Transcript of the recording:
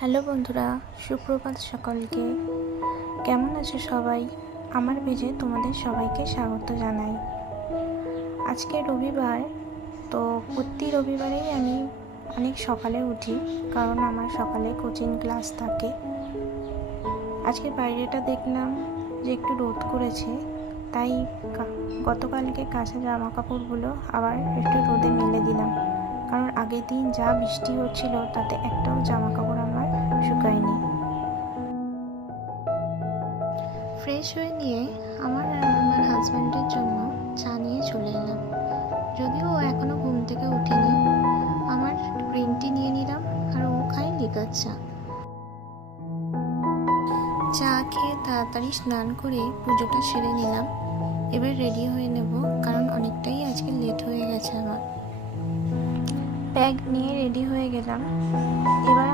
Hello বন্ধুরা, সুপ্রভাত সকলকে। কেমন আছো সবাই? আমার পেজে তোমাদের সবাইকে স্বাগত জানাই। আজকে রবিবার, তো প্রতি রবিবারেই আমি অনেক সকালে উঠি, কারণ আমার সকালে কোচিং ক্লাস থাকে। আজকে বাইরেটা দেখলাম যে একটু রোদ করেছে, তাই গতকালকে কাঁচা জামা কাপড়গুলো আবার একটু রোদে মেলে দিলাম, কারণ আগের দিন যা বৃষ্টি হচ্ছিল তাতে একটাও জামা কাপড় আমার শুকায়নি। ফ্রেশ হয়ে নিয়ে আমার আর আমার হাজব্যান্ডের জন্য চা নিয়ে চলে এলাম। যদিও ও এখনো ঘুম থেকে উঠেনি, আমার গ্রিন টি নিয়ে নিলাম আর ও খায় লিকার চা। চা খেয়ে তাড়াতাড়ি স্নান করে পুজোটা সেরে নিলাম। এবার রেডি হয়ে নেব, কারণ অনেকটাই আজকে লেট হয়ে গেছে আমার। ব্যাগ নিয়ে রেডি হয়ে গেলাম। এবার